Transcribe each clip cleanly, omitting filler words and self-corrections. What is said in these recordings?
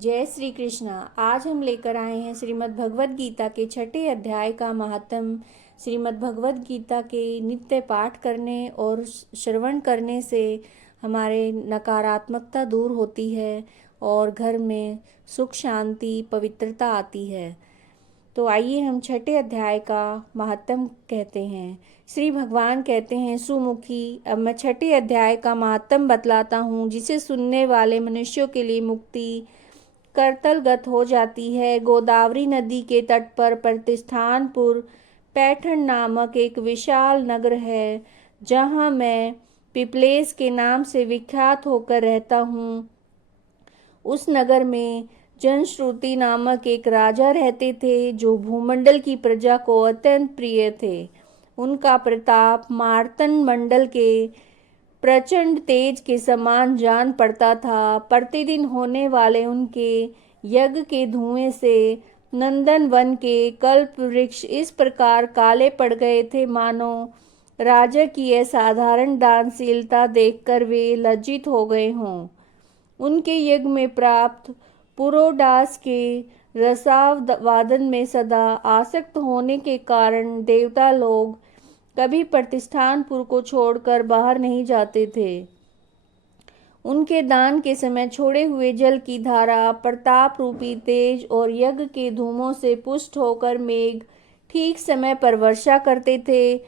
जय श्री कृष्णा। आज हम लेकर आए हैं श्रीमद् भगवद गीता के 6ठे अध्याय का महात्म। श्रीमद् भगवद गीता के नित्य पाठ करने और श्रवण करने से हमारे नकारात्मकता दूर होती है और घर में सुख शांति पवित्रता आती है। तो आइए हम 6ठे अध्याय का महात्म कहते हैं। श्री भगवान कहते हैं, सुमुखी, अब मैं 6ठे अध्याय का महात्म बतलाता हूँ, जिसे सुनने वाले मनुष्यों के लिए मुक्ति करतलगत हो जाती है। गोदावरी नदी के तट पर प्रतिष्ठानपुर पैठण नामक एक विशाल नगर है, जहाँ मैं पिपलेस के नाम से विख्यात होकर रहता हूँ। उस नगर में जनश्रुति नामक एक राजा रहते थे, जो भूमंडल की प्रजा को अत्यंत प्रिय थे। उनका प्रताप मार्तंड मंडल के प्रचंड तेज के समान जान पड़ता था। प्रतिदिन होने वाले उनके यज्ञ के धुएं से नंदन वन के कल्प वृक्ष इस प्रकार काले पड़ गए थे, मानो राजा की यह साधारण दानशीलता देखकर वे लज्जित हो गए हों। उनके यज्ञ में प्राप्त पुरोडास के रसावादन में सदा आसक्त होने के कारण देवता लोग कभी प्रतिष्ठानपुर को छोड़कर बाहर नहीं जाते थे। उनके दान के समय छोड़े हुए जल की धारा प्रताप रूपी तेज और यज्ञ के धूमों से पुष्ट होकर मेघ ठीक समय पर वर्षा करते थे।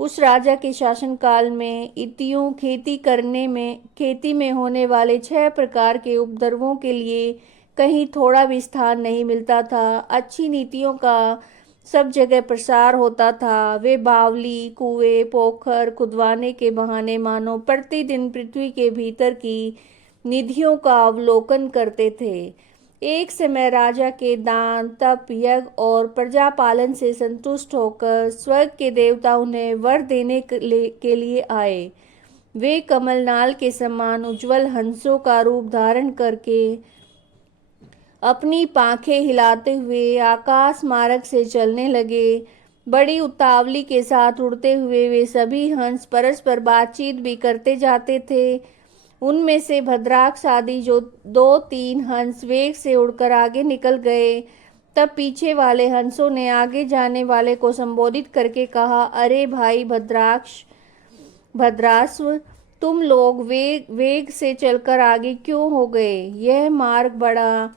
उस राजा के शासनकाल में इतियों खेती में होने वाले 6 प्रकार के उपद्रवों के लिए कहीं थोड़ा भी स्थान नहीं मिलता था। अच्छी नीतियों का सब जगह प्रसार होता था। वे बावली, कुएं, पोखर खुदवाने के बहाने मानो प्रतिदिन पृथ्वी के भीतर की निधियों का अवलोकन करते थे। एक समय राजा के दान, तप, यज्ञ और प्रजा पालन से संतुष्ट होकर स्वर्ग के देवता उन्हें वर देने के लिए आए। वे कमलनाल के समान उज्जवल हंसों का रूप धारण करके अपनी पांखें हिलाते हुए आकाश मार्ग से चलने लगे। बड़ी उतावली के साथ उड़ते हुए वे सभी हंस परस्पर बातचीत भी करते जाते थे। उनमें से भद्राक्ष आदि जो 2-3 हंस वेग से उड़कर आगे निकल गए। तब पीछे वाले हंसों ने आगे जाने वाले को संबोधित करके कहा, अरे भाई भद्रास्व, तुम लोग वेग से चलकर आगे क्यों हो गए? यह मार्ग बड़ा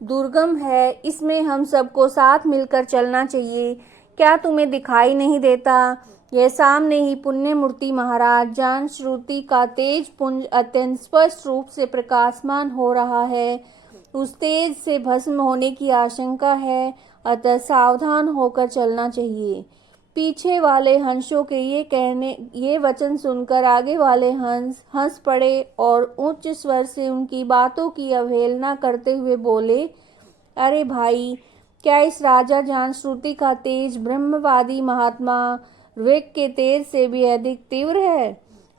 दुर्गम है, इसमें हम सबको साथ मिलकर चलना चाहिए। क्या तुम्हें दिखाई नहीं देता? यह सामने ही पुण्य मूर्ति महाराज जानश्रुति का तेज पुंज अत्यंत स्पष्ट रूप से प्रकाशमान हो रहा है। उस तेज से भस्म होने की आशंका है, अतः सावधान होकर चलना चाहिए। पीछे वाले हंसों के ये वचन सुनकर आगे वाले हंस हंस पड़े और उच्च स्वर से उनकी बातों की अवहेलना करते हुए बोले, अरे भाई, क्या इस राजा जानश्रुति का तेज ब्रह्मवादी महात्मा ऋग के तेज से भी अधिक तीव्र है?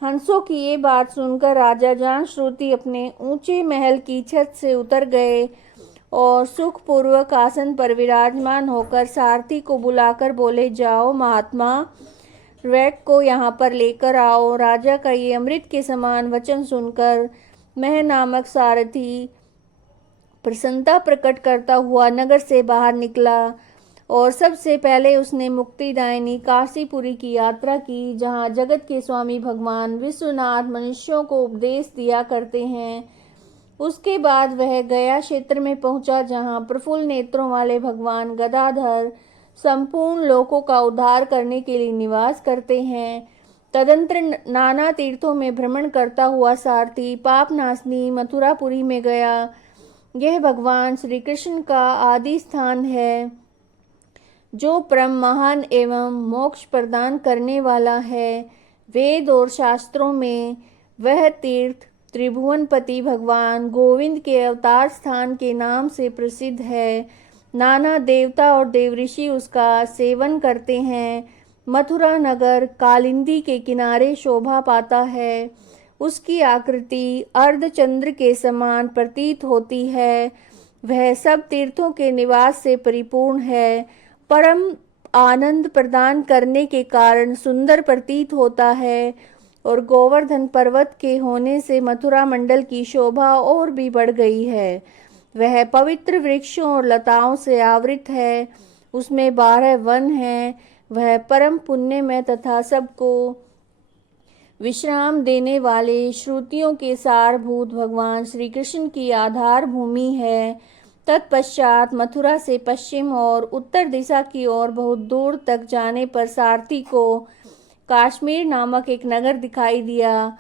हंसों की ये बात सुनकर राजा जानश्रुति अपने ऊंचे महल की छत से उतर गए और सुखपूर्वक आसन पर विराजमान होकर सारथी को बुलाकर बोले, जाओ महात्मा, ऋग को यहाँ पर लेकर आओ। राजा का ये अमृत के समान वचन सुनकर मह नामक सारथी प्रसन्नता प्रकट करता हुआ नगर से बाहर निकला और सबसे पहले उसने मुक्तिदायिनी काशीपुरी की यात्रा की, जहाँ जगत के स्वामी भगवान विश्वनाथ मनुष्यों को उपदेश दिया करते हैं। उसके बाद वह गया क्षेत्र में पहुंचा, जहां प्रफुल्ल नेत्रों वाले भगवान गदाधर संपूर्ण लोकों का उद्धार करने के लिए निवास करते हैं। तदंतर नाना तीर्थों में भ्रमण करता हुआ सारथी पापनाशनी मथुरापुरी में गया। यह भगवान श्री कृष्ण का आदि स्थान है, जो परम महान एवं मोक्ष प्रदान करने वाला है। वेद और शास्त्रों में वह तीर्थ त्रिभुवनपति भगवान गोविंद के अवतार स्थान के नाम से प्रसिद्ध है। नाना देवता और देवऋषि उसका सेवन करते हैं। मथुरा नगर कालिंदी के किनारे शोभा पाता है। उसकी आकृति अर्धचंद्र के समान प्रतीत होती है। वह सब तीर्थों के निवास से परिपूर्ण है। परम आनंद प्रदान करने के कारण सुंदर प्रतीत होता है और गोवर्धन पर्वत के होने से मथुरा मंडल की शोभा और भी बढ़ गई है। वह पवित्र वृक्षों और लताओं से आवृत है, उसमें 12 वन हैं। वह परम पुण्यमय तथा सबको विश्राम देने वाले श्रुतियों के सारभूत भगवान श्री कृष्ण की आधार भूमि है। तत्पश्चात मथुरा से पश्चिम और उत्तर दिशा की ओर बहुत दूर तक जाने पर सारथी को काश्मीर नामक एक नगर दिखाई दिया,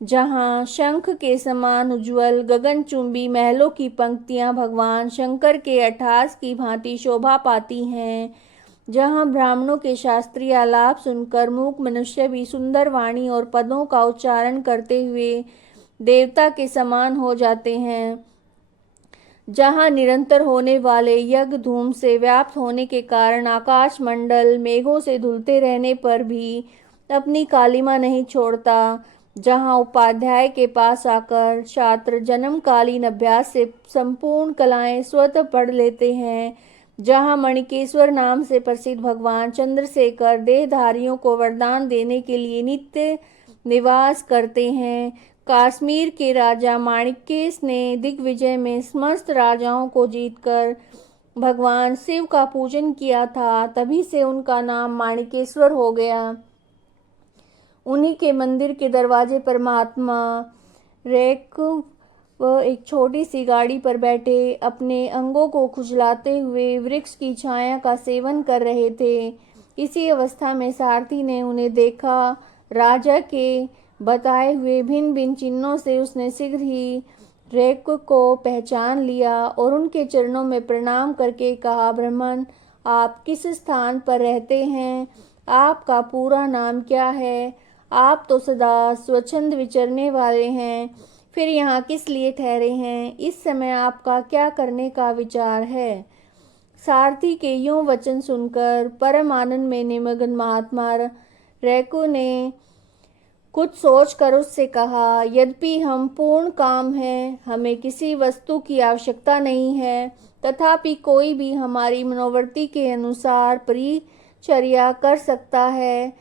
जहाँ शंख के समान उज्ज्वल गगनचुंबी महलों की पंक्तियां भगवान शंकर के अट्ठास की भांति शोभा पाती हैं, जहाँ ब्राह्मणों के शास्त्रीय आलाप सुनकर मूक मनुष्य भी सुंदर वाणी और पदों का उच्चारण करते हुए देवता के समान हो जाते हैं, जहाँ निरंतर होने वाले यज्ञ धूम से व्याप्त होने के कारण आकाश मंडल मेघों से धुलते रहने पर भी अपनी कालिमा नहीं छोड़ता, जहाँ उपाध्याय के पास आकर छात्र जन्मकालीन अभ्यास से संपूर्ण कलाएं स्वतः पढ़ लेते हैं, जहाँ मणिकेश्वर नाम से प्रसिद्ध भगवान चंद्रशेखर देहधारियों को वरदान देने के लिए नित्य निवास करते हैं। कश्मीर के राजा माणिक्येश ने दिग्विजय में समस्त राजाओं को जीतकर भगवान शिव का पूजन किया था, तभी से उनका नाम माणिकेश्वर हो गया। उन्हीं के मंदिर के दरवाजे पर महात्मा रैक वह एक छोटी सी गाड़ी पर बैठे अपने अंगों को खुजलाते हुए वृक्ष की छाया का सेवन कर रहे थे। इसी अवस्था में सारथी ने उन्हें देखा। राजा के बताए हुए भिन्न भिन्न चिन्हों से उसने शीघ्र ही रैक को पहचान लिया और उनके चरणों में प्रणाम करके कहा, ब्राह्मण, आप किस स्थान पर रहते हैं? आपका पूरा नाम क्या है? आप तो सदा स्वच्छंद विचरने वाले हैं, फिर यहाँ किस लिए ठहरे हैं? इस समय आपका क्या करने का विचार है? सारथी के यूं वचन सुनकर परम आनंद में निमग्न महात्मा रैको ने कुछ सोचकर उससे कहा, यद्यपि हम पूर्ण काम हैं, हमें किसी वस्तु की आवश्यकता नहीं है, तथापि कोई भी हमारी मनोवृत्ति के अनुसार परिचर्या कर सकता है।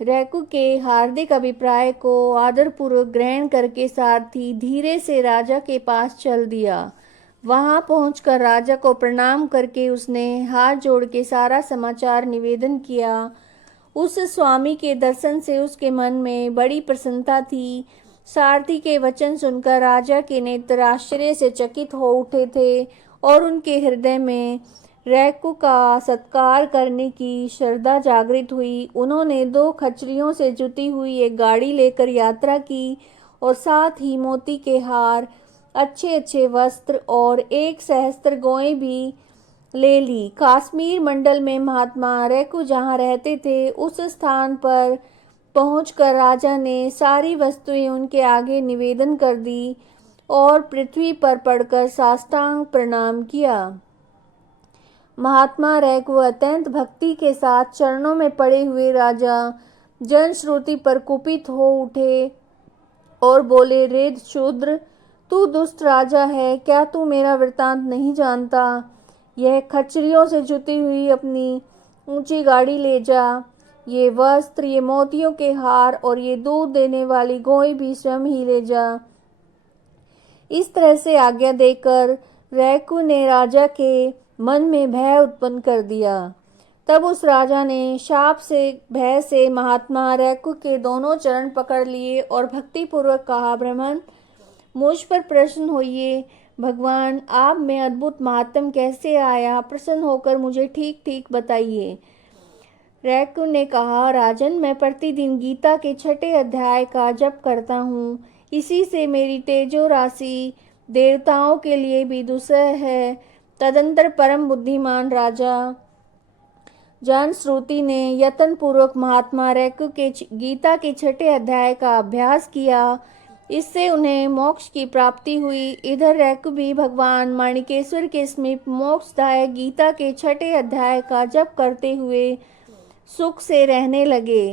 रैकू के हार्दिक अभिप्राय को आदरपूर्वक ग्रहण करके सारथी धीरे से राजा के पास चल दिया। वहां पहुंचकर राजा को प्रणाम करके उसने हाथ जोड़ के सारा समाचार निवेदन किया। उस स्वामी के दर्शन से उसके मन में बड़ी प्रसन्नता थी। सारथी के वचन सुनकर राजा के नेत्र आश्चर्य से चकित हो उठे थे और उनके हृदय में रैकू का सत्कार करने की श्रद्धा जागृत हुई। उन्होंने 2 खच्चरियों से जुटी हुई एक गाड़ी लेकर यात्रा की और साथ ही मोती के हार, अच्छे अच्छे वस्त्र और 1 सहस्त्र गौएं भी ले ली। कश्मीर मंडल में महात्मा रैकू जहाँ रहते थे उस स्थान पर पहुंचकर राजा ने सारी वस्तुएं उनके आगे निवेदन कर दी और पृथ्वी पर पड़कर साष्टांग प्रणाम किया। महात्मा रैकू अत्यंत भक्ति के साथ चरणों में पड़े हुए राजा जनश्रुति पर कुपित हो उठे और बोले, रे शूद्र, तू दुष्ट राजा है, क्या तू मेरा वृतांत नहीं जानता? यह खच्चरियों से जुटी हुई अपनी ऊंची गाड़ी ले जा। ये वस्त्र, ये मोतियों के हार और ये दूध देने वाली गौएं भी स्वयं ही ले जा। इस तरह से आज्ञा देकर रैकू ने राजा के मन में भय उत्पन्न कर दिया। तब उस राजा ने शाप से भय से महात्मा रैकू के दोनों चरण पकड़ लिए और भक्तिपूर्वक कहा, ब्राह्मण, मुझ पर प्रसन्न होइए। भगवान, आप में अद्भुत महात्म कैसे आया? प्रसन्न होकर मुझे ठीक ठीक बताइए। रैकू ने कहा, राजन, मैं प्रतिदिन गीता के 6 अध्याय का जप करता हूँ। इसी से मेरी तेजो राशि देवताओं के लिए भी दुस्सह है। तदंतर परम बुद्धिमान राजा जनश्रुति ने यत्न पूर्वक महात्मा रैकू के गीता के 6 अध्याय का अभ्यास किया। इससे उन्हें मोक्ष की प्राप्ति हुई। इधर रैकू भी भगवान माणिकेश्वर के समीप मोक्षदायक गीता के 6 अध्याय का जप करते हुए सुख से रहने लगे।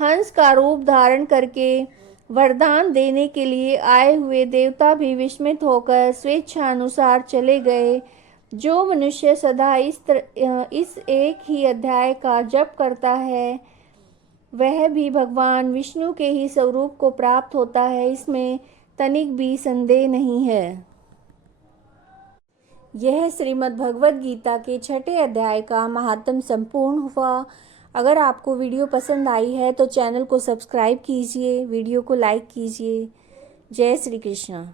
हंस का रूप धारण करके वरदान देने के लिए आए हुए देवता भी विस्मित होकर स्वेच्छानुसार चले गए। जो मनुष्य सदा इस एक ही अध्याय का जप करता है वह भी भगवान विष्णु के ही स्वरूप को प्राप्त होता है, इसमें तनिक भी संदेह नहीं है। यह श्रीमद् भगवद गीता के 6ठे अध्याय का महात्म संपूर्ण हुआ। अगर आपको वीडियो पसंद आई है तो चैनल को सब्सक्राइब कीजिए, वीडियो को लाइक कीजिए। जय श्री कृष्ण।